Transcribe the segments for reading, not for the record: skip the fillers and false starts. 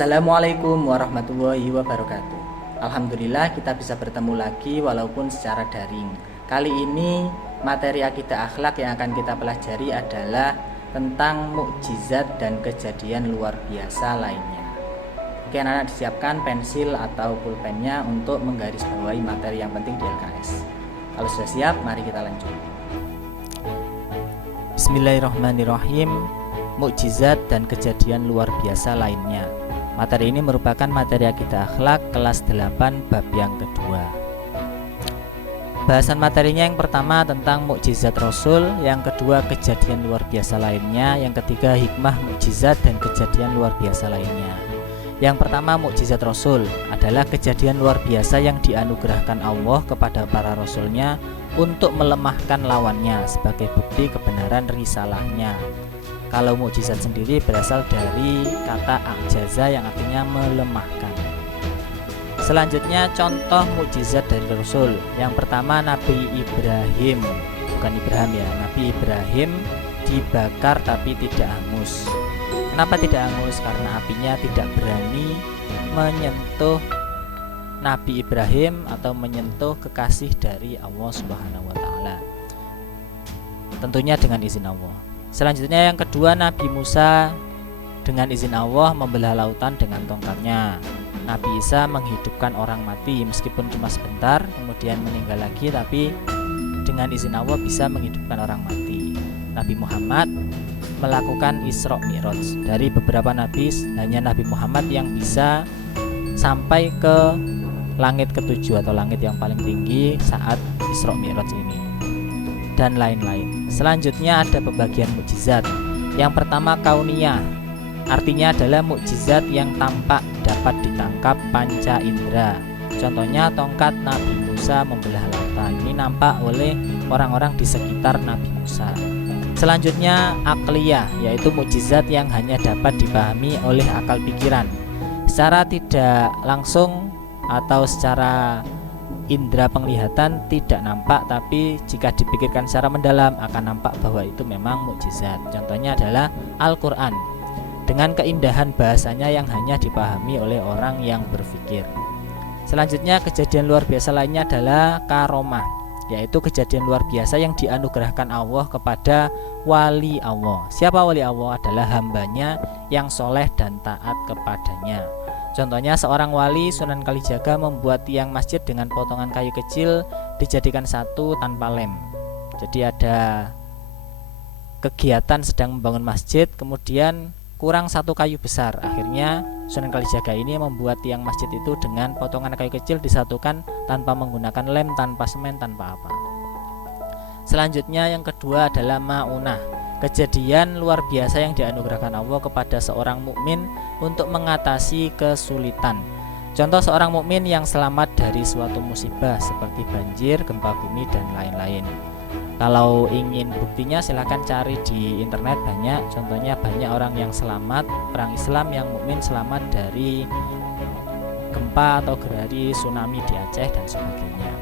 Assalamualaikum warahmatullahi wabarakatuh. Alhamdulillah kita bisa bertemu lagi walaupun secara daring. Kali ini materi akidah akhlak yang akan kita pelajari adalah tentang mukjizat dan kejadian luar biasa lainnya. Oke, anak-anak disiapkan pensil atau pulpennya untuk menggarisbawahi materi yang penting di LKS. Kalau sudah siap, mari kita lanjut. Bismillahirrahmanirrahim. Mukjizat dan kejadian luar biasa lainnya. Materi ini merupakan materi akidah akhlak kelas 8 bab yang kedua. Bahasan materinya yang pertama tentang mukjizat Rasul, yang kedua kejadian luar biasa lainnya, yang ketiga hikmah mukjizat dan kejadian luar biasa lainnya. Yang pertama, mukjizat Rasul adalah kejadian luar biasa yang dianugerahkan Allah kepada para rasulnya untuk melemahkan lawannya sebagai bukti kebenaran risalahnya. Kalau mukjizat sendiri berasal dari kata ajaza yang artinya melemahkan. Selanjutnya contoh mukjizat dari Rasul. Yang pertama Nabi Ibrahim, bukan Ibrahim ya, Nabi Ibrahim dibakar tapi tidak hangus. Kenapa tidak hangus? Karena apinya tidak berani menyentuh Nabi Ibrahim atau menyentuh kekasih dari Allah Subhanahu wa taala. Tentunya dengan izin Allah. Selanjutnya yang kedua, Nabi Musa dengan izin Allah membelah lautan dengan tongkatnya. Nabi Isa menghidupkan orang mati meskipun cuma sebentar, kemudian meninggal lagi, tapi dengan izin Allah bisa menghidupkan orang mati. Nabi Muhammad melakukan Isra Mi'raj. Dari beberapa nabi, hanya Nabi Muhammad yang bisa sampai ke langit ketujuh atau langit yang paling tinggi saat Isra Mi'raj ini, dan lain-lain. Selanjutnya ada pembagian mukjizat. Yang pertama kauniyah, artinya adalah mukjizat yang tampak dapat ditangkap panca indera. Contohnya tongkat Nabi Musa membelah lautan. Ini nampak oleh orang-orang di sekitar Nabi Musa. Selanjutnya akliyah, yaitu mukjizat yang hanya dapat dipahami oleh akal pikiran. Secara tidak langsung atau secara indera penglihatan tidak nampak, tapi jika dipikirkan secara mendalam akan nampak bahwa itu memang mukjizat. Contohnya adalah Al-Quran dengan keindahan bahasanya yang hanya dipahami oleh orang yang berpikir. Selanjutnya kejadian luar biasa lainnya adalah karomah, yaitu kejadian luar biasa yang dianugerahkan Allah kepada wali Allah. Siapa wali Allah? Adalah hambanya yang soleh dan taat kepadanya. Contohnya seorang wali Sunan Kalijaga membuat tiang masjid dengan potongan kayu kecil dijadikan satu tanpa lem. Jadi ada kegiatan sedang membangun masjid, kemudian kurang satu kayu besar. Akhirnya Sunan Kalijaga ini membuat tiang masjid itu dengan potongan kayu kecil disatukan tanpa menggunakan lem, tanpa semen, tanpa apa. Selanjutnya yang kedua adalah maunah, kejadian luar biasa yang dianugerahkan Allah kepada seorang mukmin untuk mengatasi kesulitan. Contoh seorang mukmin yang selamat dari suatu musibah seperti banjir, gempa bumi, dan lain-lain. Kalau ingin buktinya silahkan cari di internet, banyak. Contohnya banyak orang yang selamat perang Islam yang mukmin selamat dari gempa atau dari tsunami di Aceh dan sebagainya.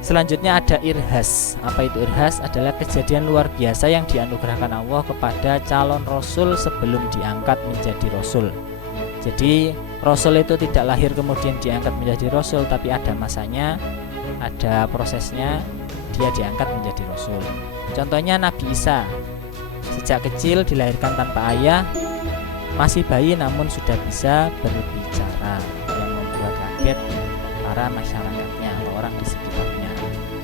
Selanjutnya ada irhas. Apa itu irhas? Adalah kejadian luar biasa yang dianugerahkan Allah kepada calon rasul sebelum diangkat menjadi rasul. Jadi rasul itu tidak lahir kemudian diangkat menjadi rasul, tapi ada masanya, ada prosesnya dia diangkat menjadi rasul. Contohnya Nabi Isa, sejak kecil dilahirkan tanpa ayah, masih bayi namun sudah bisa berbicara, yang membuat kaget para masyarakatnya atau orang di sekitarnya.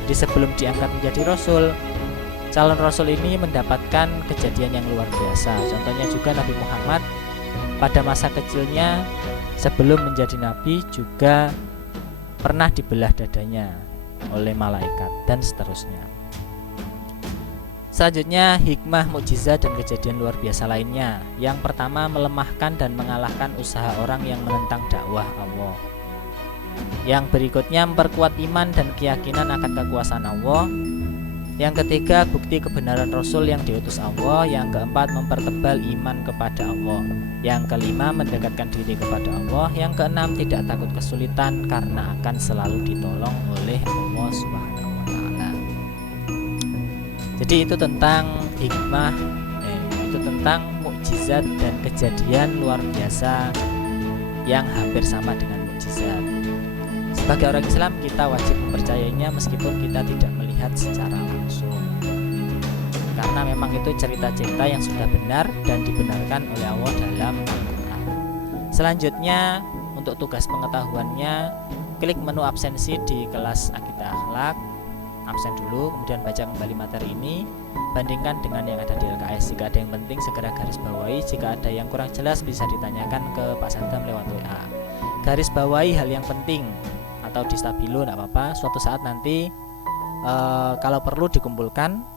Jadi sebelum diangkat menjadi rasul, calon rasul ini mendapatkan kejadian yang luar biasa. Contohnya juga Nabi Muhammad pada masa kecilnya sebelum menjadi nabi juga pernah dibelah dadanya oleh malaikat dan seterusnya. Selanjutnya hikmah mukjizat dan kejadian luar biasa lainnya. Yang pertama melemahkan dan mengalahkan usaha orang yang menentang dakwah Allah. Yang berikutnya memperkuat iman dan keyakinan akan kekuasaan Allah. Yang ketiga bukti kebenaran Rasul yang diutus Allah. Yang keempat mempertebal iman kepada Allah. Yang kelima mendekatkan diri kepada Allah. Yang keenam tidak takut kesulitan karena akan selalu ditolong oleh Allah Subhanahu wa taala. Jadi itu tentang hikmah, itu tentang mukjizat dan kejadian luar biasa yang hampir sama dengan mukjizat. Sebagai orang Islam, kita wajib mempercayainya meskipun kita tidak melihat secara langsung, karena memang itu cerita-cerita yang sudah benar dan dibenarkan oleh Allah dalam Al-Quran. Selanjutnya, untuk tugas pengetahuannya, klik menu absensi di kelas Akidah Akhlak, absen dulu, kemudian baca kembali materi ini, bandingkan dengan yang ada di LKS. Jika ada yang penting segera garis bawahi, jika ada yang kurang jelas bisa ditanyakan ke Pak Sadam lewat WA. Garis bawahi hal yang penting atau di stabilo tidak apa-apa, suatu saat nanti kalau perlu dikumpulkan.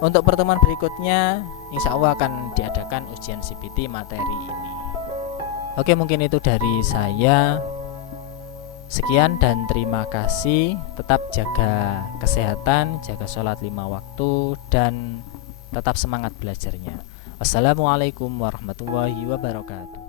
Untuk pertemuan berikutnya insya Allah akan diadakan ujian CPT materi ini. Oke, mungkin itu dari saya. Sekian dan terima kasih. Tetap jaga kesehatan, jaga sholat 5 waktu, dan tetap semangat belajarnya. Wassalamualaikum warahmatullahi wabarakatuh.